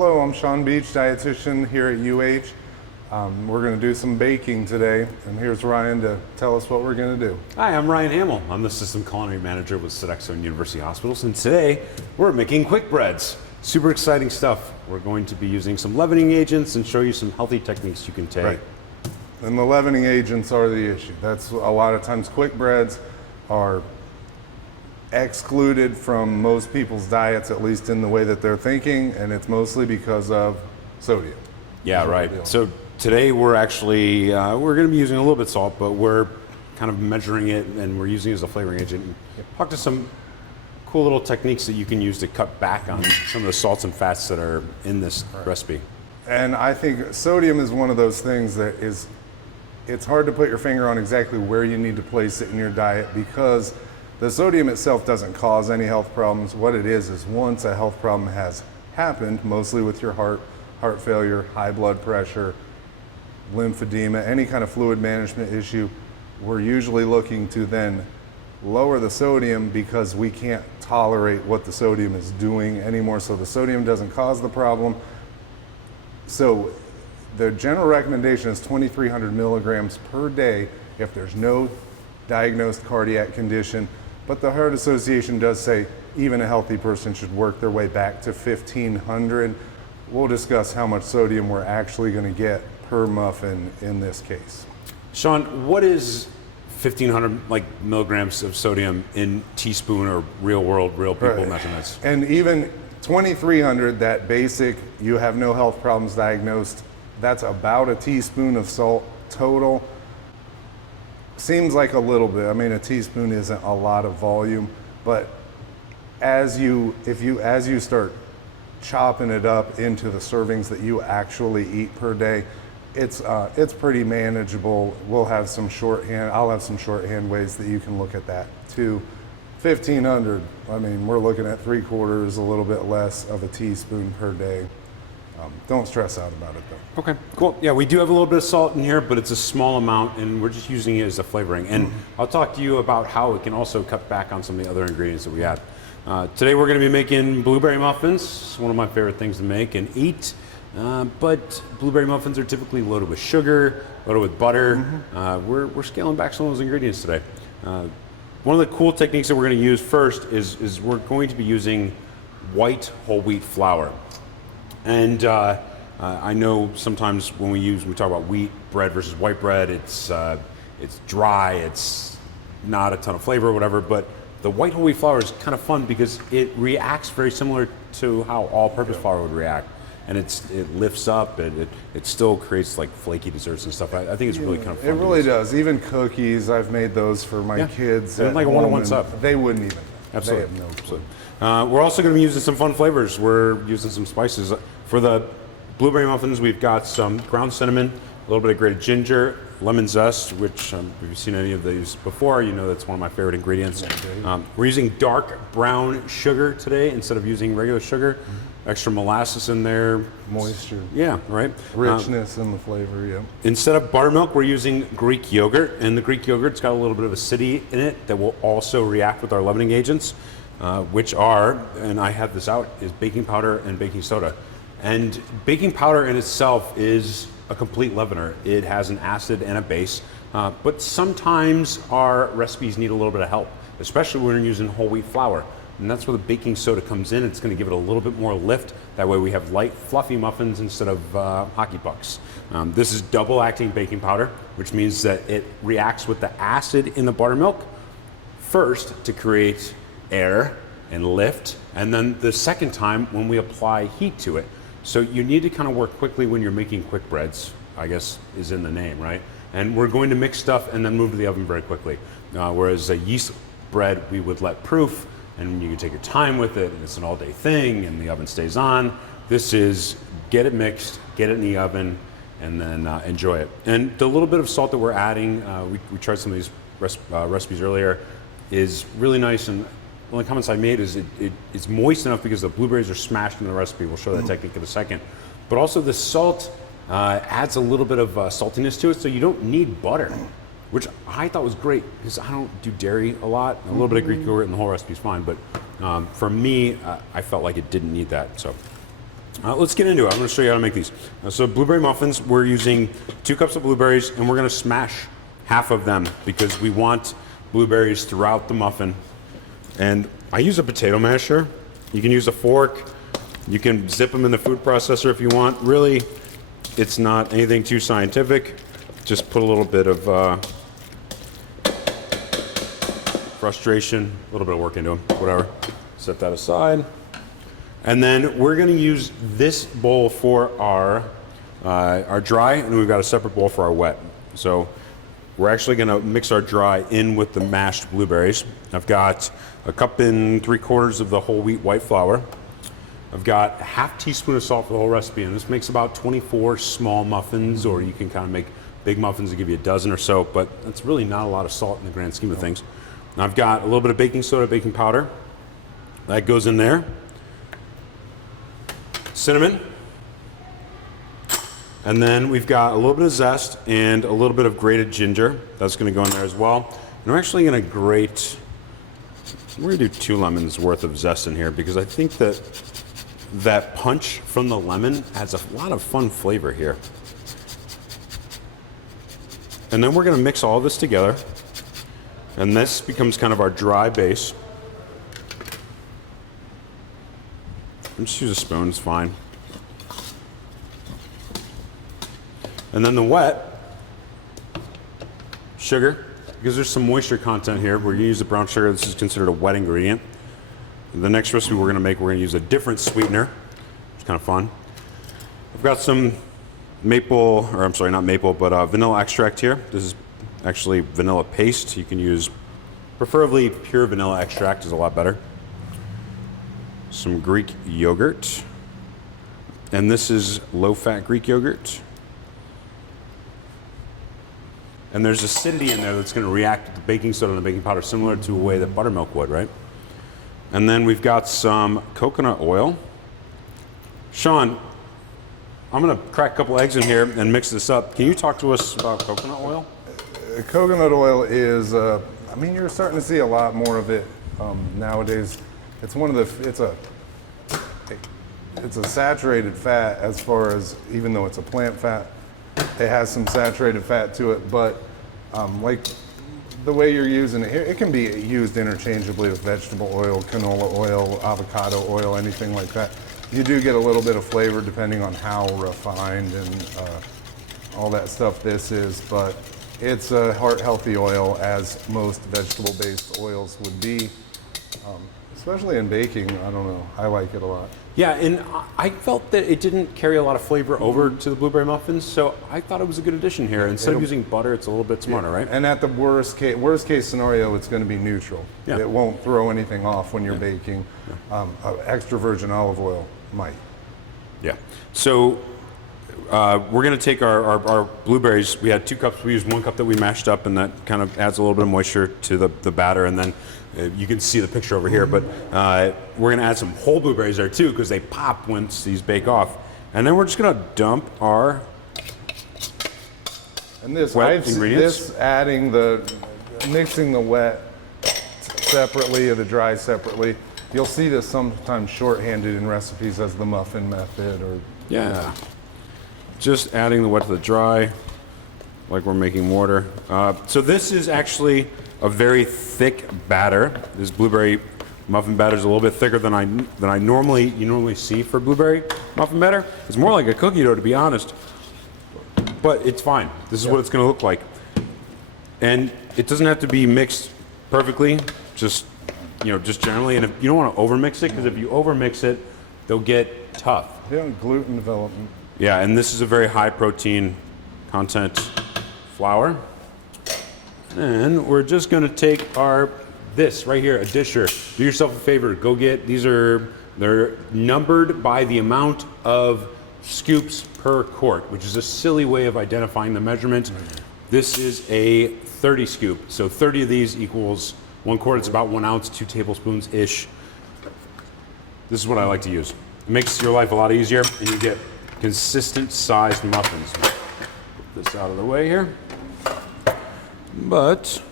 Hello, I'm Sean Beach, dietitian here at UH. We're going to do some baking today, and here's Ryan to tell us what we're going to do. Hi, I'm Ryan Hamel. I'm the System Culinary Manager with Sodexo and University Hospitals, and today we're making quick breads. Super exciting stuff. We're going to be using some leavening agents and show you some healthy techniques you can take. Right. And the leavening agents are the issue. That's a lot of times quick breads are excluded from most people's diets, at least in the way that they're thinking, and it's mostly because of sodium. Yeah, right. So today we're actually, we're going to be using a little bit of salt, but we're kind of measuring it and we're using it as a flavoring agent. Talk to some cool little techniques that you can use to cut back on some of the salts and fats that are in this recipe. And I think sodium is one of those things that it's hard to put your finger on exactly where you need to place it in your diet, because the sodium itself doesn't cause any health problems. What it is once a health problem has happened, mostly with your heart failure, high blood pressure, lymphedema, any kind of fluid management issue, we're usually looking to then lower the sodium because we can't tolerate what the sodium is doing anymore. So the sodium doesn't cause the problem. So the general recommendation is 2,300 milligrams per day if there's no diagnosed cardiac condition. But the Heart Association does say even a healthy person should work their way back to 1,500. We'll discuss how much sodium we're actually going to get per muffin in this case. Sean, what is 1,500 milligrams of sodium in teaspoon or real people measurements? And even 2,300, that basic, you have no health problems diagnosed, that's about a teaspoon of salt total. Seems like a little bit. I mean, a teaspoon isn't a lot of volume, but as you start chopping it up into the servings that you actually eat per day, it's pretty manageable. We'll have some shorthand. I'll have some shorthand ways that you can look at that too. 1,500. I mean, we're looking at 3/4, a little bit less of a teaspoon per day. Don't stress out about it though. Okay, cool. Yeah, we do have a little bit of salt in here, but it's a small amount, and we're just using it as a flavoring. And I'll talk to you about how it can also cut back on some of the other ingredients that we have. Today we're going to be making blueberry muffins. It's one of my favorite things to make and eat. But blueberry muffins are typically loaded with sugar, loaded with butter. We're scaling back some of those ingredients today. One of the cool techniques that we're going to use first is we're going to be using white whole wheat flour. And I know sometimes when we talk about wheat bread versus white bread, it's dry, it's not a ton of flavor or whatever, but the white whole wheat flour is kind of fun because it reacts very similar to how all-purpose flour would react. And it lifts up, it still creates like flaky desserts and stuff. I think it's really kind of fun. It really does. Even cookies, I've made those for my kids. They're like a one-on-one sub. They wouldn't even. Absolutely. They have no clue. We're also going to be using some fun flavors. We're using some spices. For the blueberry muffins, we've got some ground cinnamon, a little bit of grated ginger, lemon zest, which if you've seen any of these before, you know that's one of my favorite ingredients. We're using dark brown sugar today instead of using regular sugar. Extra molasses in there. Moisture. Yeah, right. Richness in the flavor, yeah. Instead of buttermilk, we're using Greek yogurt, and the Greek yogurt's got a little bit of acidity in it that will also react with our leavening agents, which are, and I have this out, is baking powder and baking soda. And baking powder in itself is a complete leavener. It has an acid and a base, but sometimes our recipes need a little bit of help, especially when we're using whole wheat flour. And that's where the baking soda comes in. It's going to give it a little bit more lift. That way we have light, fluffy muffins instead of hockey pucks. This is double-acting baking powder, which means that it reacts with the acid in the buttermilk first to create air and lift, and then the second time when we apply heat to it. So you need to kind of work quickly when you're making quick breads, I guess is in the name, right? And we're going to mix stuff and then move to the oven very quickly. Whereas a yeast bread, we would let proof, and you can take your time with it, and it's an all-day thing, and the oven stays on. This is get it mixed, get it in the oven, and then enjoy it. And the little bit of salt that we're adding, we tried some of these recipes earlier, is really nice. And one of the comments I made is it's moist enough because the blueberries are smashed in the recipe. We'll show that technique in a second. But also the salt adds a little bit of saltiness to it, so you don't need butter, which I thought was great because I don't do dairy a lot. A little bit of Greek yogurt and the whole recipe is fine, but for me, I felt like it didn't need that. So Let's get into it. I'm going to show you how to make these. So blueberry muffins, we're using 2 cups of blueberries, and we're going to smash half of them because we want blueberries throughout the muffin. And I use a potato masher. You can use a fork. You can zip them in the food processor if you want. Really, it's not anything too scientific. Just put a little bit of frustration, a little bit of work into them, whatever. Set that aside. And then we're going to use this bowl for our dry, and we've got a separate bowl for our wet. So we're actually going to mix our dry in with the mashed blueberries. I've got a 1 3/4 of the whole wheat white flour. I've got a ½ teaspoon of salt for the whole recipe, and this makes about 24 small muffins, or you can kind of make big muffins to give you a dozen or so, but that's really not a lot of salt in the grand scheme of things. And I've got a little bit of baking soda, baking powder. That goes in there. Cinnamon. And then we've got a little bit of zest and a little bit of grated ginger. That's going to go in there as well. And I'm actually going to grate, we're going to do 2 lemons worth of zest in here because I think that punch from the lemon adds a lot of fun flavor here. And then we're going to mix all this together. And this becomes kind of our dry base. Just use a spoon, it's fine. And then the wet, sugar, because there's some moisture content here. We're gonna use the brown sugar. This is considered a wet ingredient. The next recipe we're gonna make, we're gonna use a different sweetener. It's kind of fun. I've got some maple, or I'm sorry, not maple, but vanilla extract here. This is actually vanilla paste. You can use, preferably pure vanilla extract is a lot better. Some Greek yogurt, and this is low-fat Greek yogurt. And there's acidity in there that's going to react with the baking soda and the baking powder, similar to a way that buttermilk would, right? And then we've got some coconut oil. Sean, I'm going to crack a couple eggs in here and mix this up. Can you talk to us about coconut oil? Coconut oil is, I mean, you're starting to see a lot more of it nowadays. It's one of the, it's a saturated fat as far as, even though it's a plant fat, it has some saturated fat to it, but like the way you're using it here, it can be used interchangeably with vegetable oil, canola oil, avocado oil, anything like that. You do get a little bit of flavor depending on how refined and all that stuff this is, but it's a heart-healthy oil, as most vegetable-based oils would be. Especially in baking, I don't know, I like it a lot. Yeah, and I felt that it didn't carry a lot of flavor over to the blueberry muffins, so I thought it was a good addition here. Instead of using butter, it's a little bit smarter, right? And at the worst case scenario, it's going to be neweral. Yeah. It won't throw anything off when you're baking. Extra virgin olive oil might. Yeah. So we're going to take our blueberries. We had 2 cups. We used 1 cup that we mashed up, and that kind of adds a little bit of moisture to the batter. And then you can see the picture over here, but we're going to add some whole blueberries there too, because they pop once these bake off. And then we're just going to dump our wet ingredients. This mixing the wet separately or the dry separately. You'll see this sometimes shorthanded in recipes as the muffin method, or yeah. Just adding the wet to the dry, like we're making mortar. So this is actually a very thick batter. This blueberry muffin batter is a little bit thicker than you normally see for blueberry muffin batter. It's more like a cookie dough, to be honest, but it's fine. This is what it's going to look like, and it doesn't have to be mixed perfectly. Just generally, and if you don't want to overmix it, because if you overmix it, they'll get tough. Yeah, gluten development. Yeah, and this is a very high protein content flour. And we're just going to take this right here, a disher. Do yourself a favor. Go get, they're numbered by the amount of scoops per quart, which is a silly way of identifying the measurement. This is a 30 scoop. So 30 of these equals 1 quart. It's about 1 ounce, 2 tablespoons-ish. This is what I like to use. It makes your life a lot easier, and you get consistent sized muffins. Put this out of the way here. But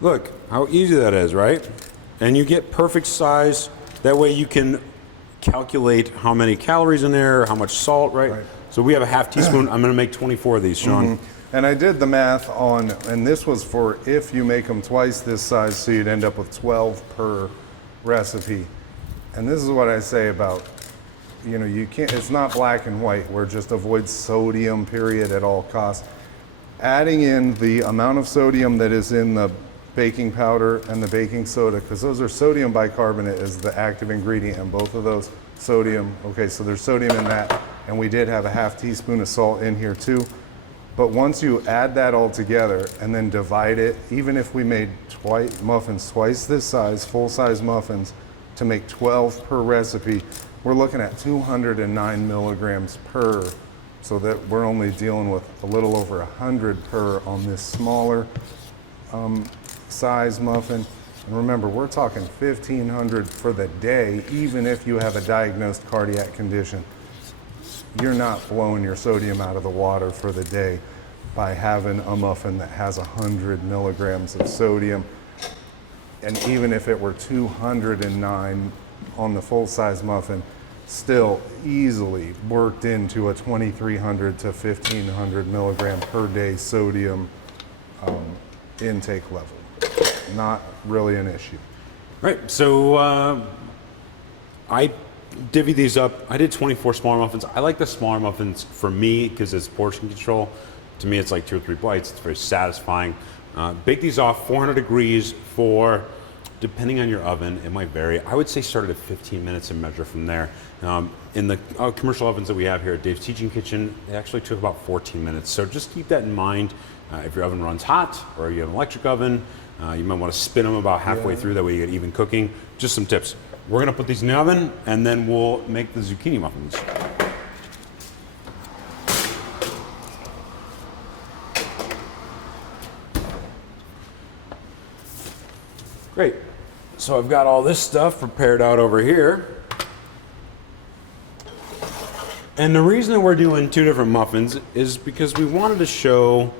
look how easy that is, right? And you get perfect size. That way you can calculate how many calories in there, how much salt, right? Right. So we have a half teaspoon. I'm going to make 24 of these, Sean. And I did the math on, and this was for if you make them twice this size, so you'd end up with 12 per recipe. And this is what I say about, you can't, it's not black and white, where just avoid sodium, period, at all costs. Adding in the amount of sodium that is in the baking powder and the baking soda, because those are sodium bicarbonate is the active ingredient in both of those. Sodium, okay, so there's sodium in that, and we did have a half teaspoon of salt in here too. But once you add that all together and then divide it, even if we made muffins twice this size, full-size muffins, to make 12 per recipe, we're looking at 209 milligrams per, so that we're only dealing with a little over 100 per on this smaller size muffin. And remember, we're talking 1,500 for the day, even if you have a diagnosed cardiac condition. You're not blowing your sodium out of the water for the day by having a muffin that has 100 milligrams of sodium. And even if it were 209 on the full-size muffin, still easily worked into a 2,300 to 1,500 milligram per day sodium intake level. Not really an issue. Right, so I divvy these up. I did 24 smaller muffins. I like the smaller muffins for me because it's portion control. To me, it's like 2 or 3 bites. It's very satisfying. Bake these off 400 degrees for, depending on your oven, it might vary. I would say start at 15 minutes and measure from there. In the commercial ovens that we have here at Dave's Teaching Kitchen, it actually took about 14 minutes. So just keep that in mind. If your oven runs hot or you have an electric oven, you might want to spin them about halfway through, that way you get even cooking. Just some tips. We're going to put these in the oven and then we'll make the zucchini muffins. Great. So I've got all this stuff prepared out over here. And the reason that we're doing 2 different muffins is because we wanted to show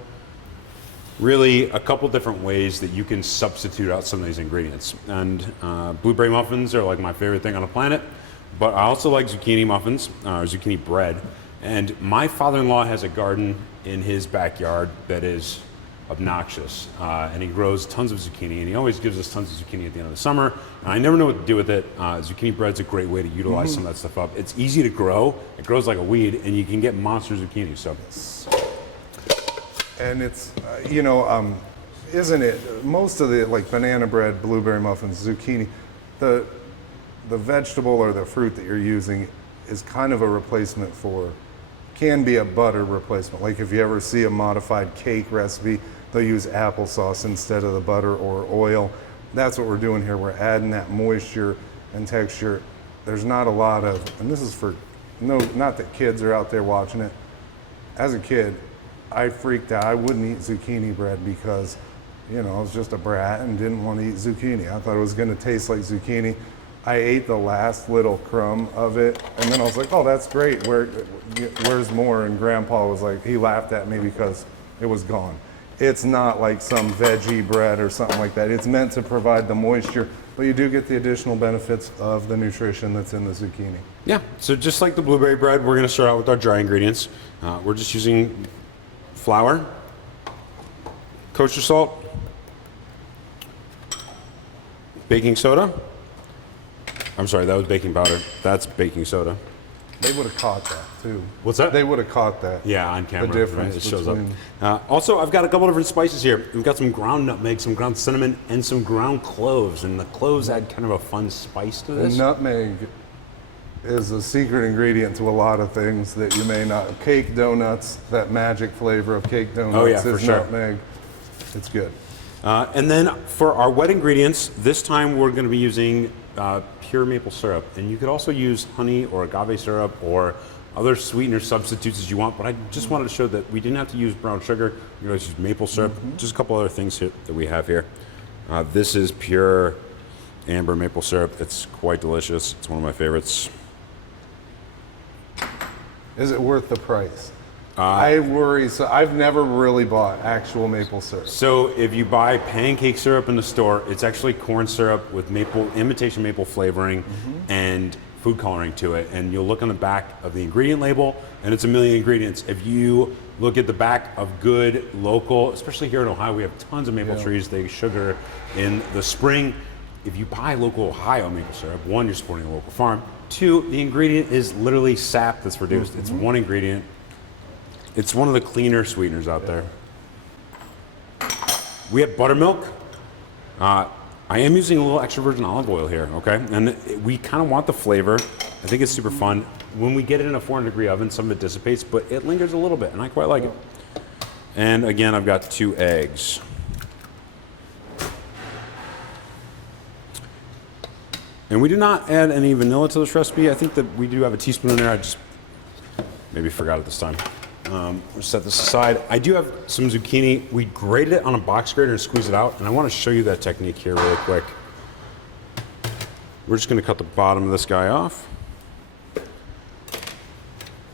really a couple different ways that you can substitute out some of these ingredients. And blueberry muffins are like my favorite thing on the planet, but I also like zucchini muffins, or zucchini bread. And my father-in-law has a garden in his backyard that is obnoxious, and he grows tons of zucchini, and he always gives us tons of zucchini at the end of the summer, and I never know what to do with it. Zucchini bread's a great way to utilize some of that stuff up. It's easy to grow, it grows like a weed, and you can get monster zucchini. So, and it's, isn't it, most of the, like banana bread, blueberry muffins, zucchini, the vegetable or the fruit that you're using is kind of a replacement for, can be a butter replacement. Like if you ever see a modified cake recipe, they'll use applesauce instead of the butter or oil. That's what we're doing here. We're adding that moisture and texture. There's not a lot of, and this is for, not that kids are out there watching it. As a kid, I freaked out. I wouldn't eat zucchini bread because, I was just a brat and didn't want to eat zucchini. I thought it was going to taste like zucchini. I ate the last little crumb of it, and then I was like, oh, that's great. Where's more? And Grandpa was like, he laughed at me because it was gone. It's not like some veggie bread or something like that. It's meant to provide the moisture, but you do get the additional benefits of the nutrition that's in the zucchini. yeah, so just like the blueberry bread, we're going to start out with our dry ingredients. We're just using flour, kosher salt, baking soda. I'm sorry, that was baking powder. That's baking soda. They would have caught that too. What's that? They would have caught that. Yeah, on camera. The difference right? It shows between... up. Also, I've got a couple different spices here. We've got some ground nutmeg, some ground cinnamon, and some ground cloves. And the cloves add kind of a fun spice to this. The nutmeg is a secret ingredient to a lot of things that you may not. Cake donuts, that magic flavor of cake donuts for is sure. nutmeg. It's good. And then for our wet ingredients, this time we're going to be using pure maple syrup. And you could also use honey or agave syrup or other sweetener substitutes as you want, but I just wanted to show that we didn't have to use brown sugar. We could use maple syrup. Just a couple other things here that we have here. This is pure amber maple syrup. It's quite delicious. It's one of my favorites. Is it worth the price? I worry. So I've never really bought actual maple syrup. So if you buy pancake syrup in the store, it's actually corn syrup with imitation maple flavoring. And food coloring to it, and you'll look on the back of the ingredient label, and it's 1 million ingredients. If you look at the back of good local, especially here in Ohio, we have tons of maple trees. They sugar in the spring. If you buy local Ohio maple syrup, 1, you're supporting a local farm. 2, the ingredient is literally sap that's reduced. It's 1 ingredient. It's one of the cleaner sweeteners out there. We have buttermilk. I am using a little extra virgin olive oil here, okay? And we kind of want the flavor. I think it's super fun. When we get it in a 400-degree oven, some of it dissipates, but it lingers a little bit, and I quite like it. And again, I've got 2 eggs. And we do not add any vanilla to this recipe. I think that we do have a teaspoon in there. I just maybe forgot it this time. We'll set this aside. I do have some zucchini. We grated it on a box grater and squeeze it out, and I want to show you that technique here really quick. We're just going to cut the bottom of this guy off.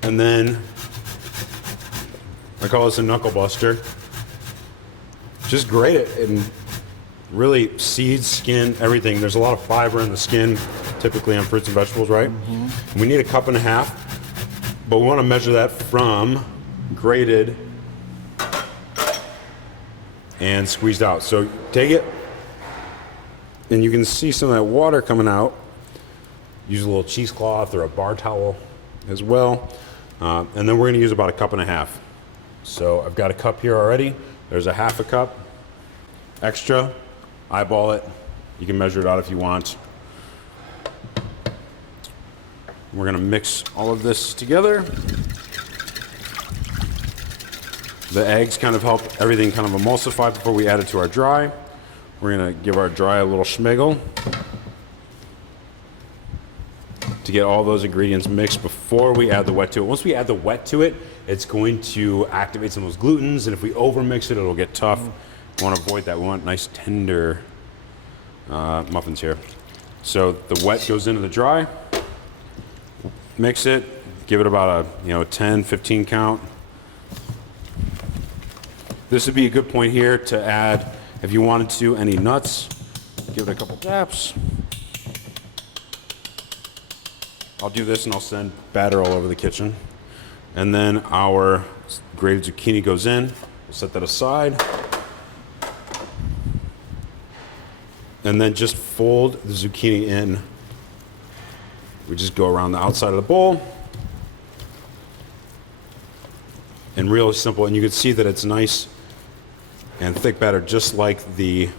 And then I call this a knuckle buster. Just grate it and really seeds, skin, everything. There's a lot of fiber in the skin, typically on fruits and vegetables, right? Mm-hmm. We need 1.5 cups, but we want to measure that from grated and squeezed out. So take it, and you can see some of that water coming out. Use a little cheesecloth or a bar towel as well. And then we're going to use about 1.5 cups. So I've got a cup here already. There's 1/2 cup extra. Eyeball it. You can measure it out if you want. We're going to mix all of this together. The eggs kind of help everything kind of emulsify before we add it to our dry. We're going to give our dry a little schmiggle to get all those ingredients mixed before we add the wet to it. Once we add the wet to it, it's going to activate some of those glutens, and if we overmix it, it'll get tough. We want to avoid that. We want nice tender muffins here. So the wet goes into the dry. Mix it. Give it about a 10, 15 count. This would be a good point here to add, if you wanted to, any nuts. Give it a couple taps. I'll do this and I'll send batter all over the kitchen. And then our grated zucchini goes in. We'll set that aside. And then just fold the zucchini in. We just go around the outside of the bowl. And really simple. And you can see that it's nice and thick batter, just like the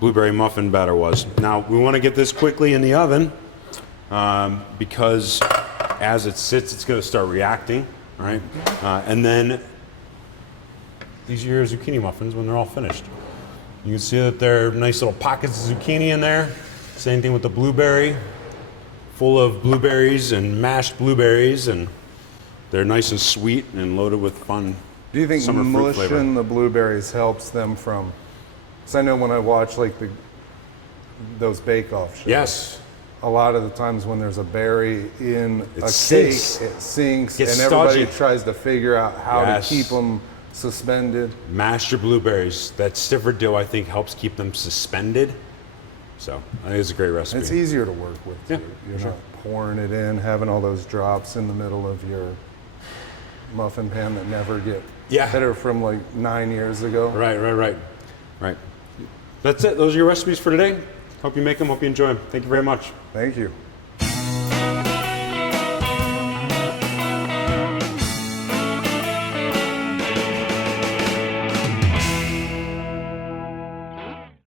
blueberry muffin batter was. Now, we want to get this quickly in the oven because as it sits, it's going to start reacting, right? And then these are your zucchini muffins when they're all finished. You can see that there are nice little pockets of zucchini in there. Same thing with the blueberry, full of blueberries and mashed blueberries, and they're nice and sweet and loaded with fun Do you think summer fruit flavor. mushing the blueberries helps them from? Because I know when I watch like those bake-off shows, Yes. a lot of the times when there's a berry in a sinks. cake, it sinks, Gets and everybody stodgy. tries to figure out how Yes. to keep them suspended. Mash your blueberries. That stiffer dough, I think, helps keep them suspended. So I think it's a great recipe. It's easier to work with. Yeah, Too. You're for sure. not pouring it in, having all those drops in the middle of your muffin pan that never get that are from like 9 years ago. Right. That's it. Those are your recipes for today. Hope you make them. Hope you enjoy them. Thank you very much. Thank you.